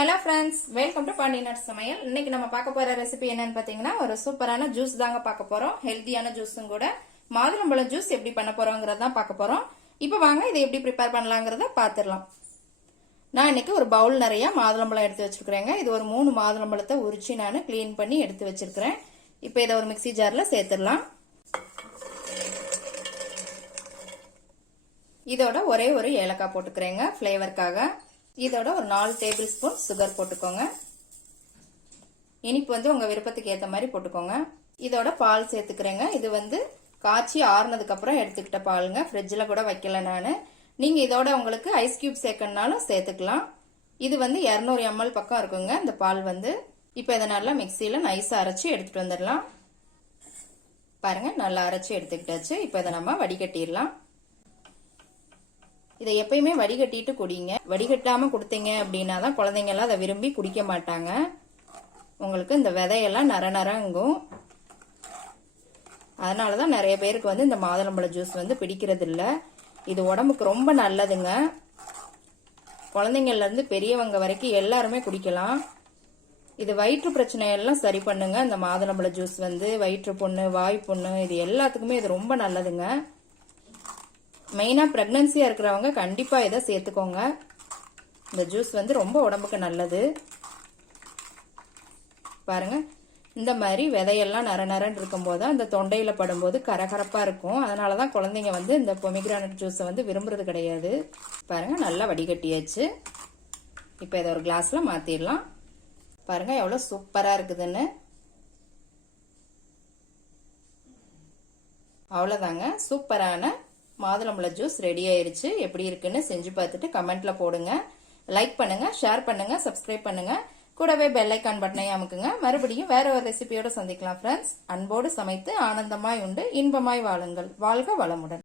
Hello friends, welcome to பாண்டியநாட்டு சமையல். இன்னைக்கு நம்ம பார்க்க போற ரெசிபி என்னன்னு பாத்தீங்கன்னா ஒரு சூப்பரான ஜூஸ் தாங்க பார்க்க போறோம். ஹெல்த்தியான ஜூஸும் கூட. மாதுளம்பழம் ஜூஸ் எப்படி பண்ண போறோங்கிறத பார்க்க போறோம். இப்போ வாங்க இதை எப்படி ப்ரிப்பேர் பண்ணலாங்கிறத பார்த்துடலாம். நான் இன்னைக்கு ஒரு பவுல் நிறைய மாதுளம்பழம் எடுத்து வச்சிருக்கிறேங்க. இது ஒரு 3 மாதுளம்பழத்தை உரிச்சு நான் கிளீன் பண்ணி எடுத்து வச்சிருக்கிறேன். இப்போ இதை ஒரு மிக்ஸி ஜார்ல சேர்த்துடலாம். இதோட ஒரே ஒரு ஏலக்காய் போட்டுக்கிறேங்க ஃப்ளேவருக்காக. இதோட ஒரு 4 டேபிள் ஸ்பூன் சுகர் போட்டுக்கோங்க. இனிப்பு உங்க விருப்பத்துக்கு ஏற்ற மாதிரி போட்டுக்கோங்க. இதோட பால் சேர்த்துக்கிறேங்க. இது காய்ச்சி ஆறுனதுக்கு அப்புறம் எடுத்துக்கிட்ட பாலுங்க. ஃப்ரிட்ஜில் கூட வைக்கல நான். நீங்க இதோட உங்களுக்கு ஐஸ் கியூப் சேர்க்கணும்னாலும் சேர்த்துக்கலாம். இது 200 ml பக்கம் இருக்குங்க இந்த பால். இப்போ இதை நல்லா மிக்சியில நைஸா அரைச்சி எடுத்துட்டு வந்துடலாம். பாருங்க, நல்லா அரைச்சி எடுத்துக்கிட்டாச்சு. இப்போ இதை நம்ம வடிகட்டிடலாம். இதை எப்பயுமே வடிகட்டிட்டு குடிங்க. வடிகட்டாம கொடுத்தீங்க அப்படின்னா தான் குழந்தைங்க எல்லாம் அதை விரும்பி குடிக்க மாட்டாங்க. உங்களுக்கு இந்த விதையெல்லாம் நரங்கும். அதனாலதான் நிறைய பேருக்கு இந்த மாதுளம்பழ ஜூஸ் பிடிக்கிறது இல்ல. இது உடம்புக்கு ரொம்ப நல்லதுங்க. குழந்தைங்கள்ல இருந்து பெரியவங்க வரைக்கும் எல்லாருமே குடிக்கலாம். இது வயிற்று பிரச்சனையெல்லாம் சரி பண்ணுங்க. இந்த மாதுளம்பழ ஜூஸ் வயிற்று புண்ணு, வாய் புண்ணு, இது எல்லாத்துக்குமே இது ரொம்ப நல்லதுங்க. மெயினா பிரெக்னன்சியா இருக்கிறவங்க கண்டிப்பா இதை சேர்த்துக்கோங்க. இந்த ஜூஸ் ரொம்ப உடம்புக்கு நல்லது. பாருங்க, இந்த மாதிரி விதையெல்லாம் நரன்னு இருக்கும் போது அந்த தொண்டையில படும்போது கரகரப்பா இருக்கும். அதனாலதான் குழந்தைங்க இந்த பொமிகிரானட் ஜூஸை விரும்புறது கிடையாது. பாருங்க, நல்லா வடிகட்டியாச்சு. இப்ப இதை ஒரு கிளாஸ்ல மாத்திடலாம். பாருங்க எவ்வளவு சூப்பரா இருக்குதுன்னு. அவ்வளவுதாங்க, சூப்பரான மாதுளம்பழ ஜூஸ் ரெடி ஆயிருச்சு. எப்படி இருக்குன்னு செஞ்சு பார்த்துட்டு கமெண்ட்ல போடுங்க. லைக் பண்ணுங்க, ஷேர் பண்ணுங்க, சப்ஸ்கிரைப் பண்ணுங்க. கூடவே பெல் ஐக்கான் பட்டனையும் அமுக்குங்க. மறுபடியும் வேற ஒரு ரெசிபியோட சந்திக்கலாம் ஃப்ரெண்ட்ஸ். அன்போடு சமைத்து ஆனந்தமாய் உண்டு இன்பமாய் வாழுங்கள். வாழ்க வளமுடன்.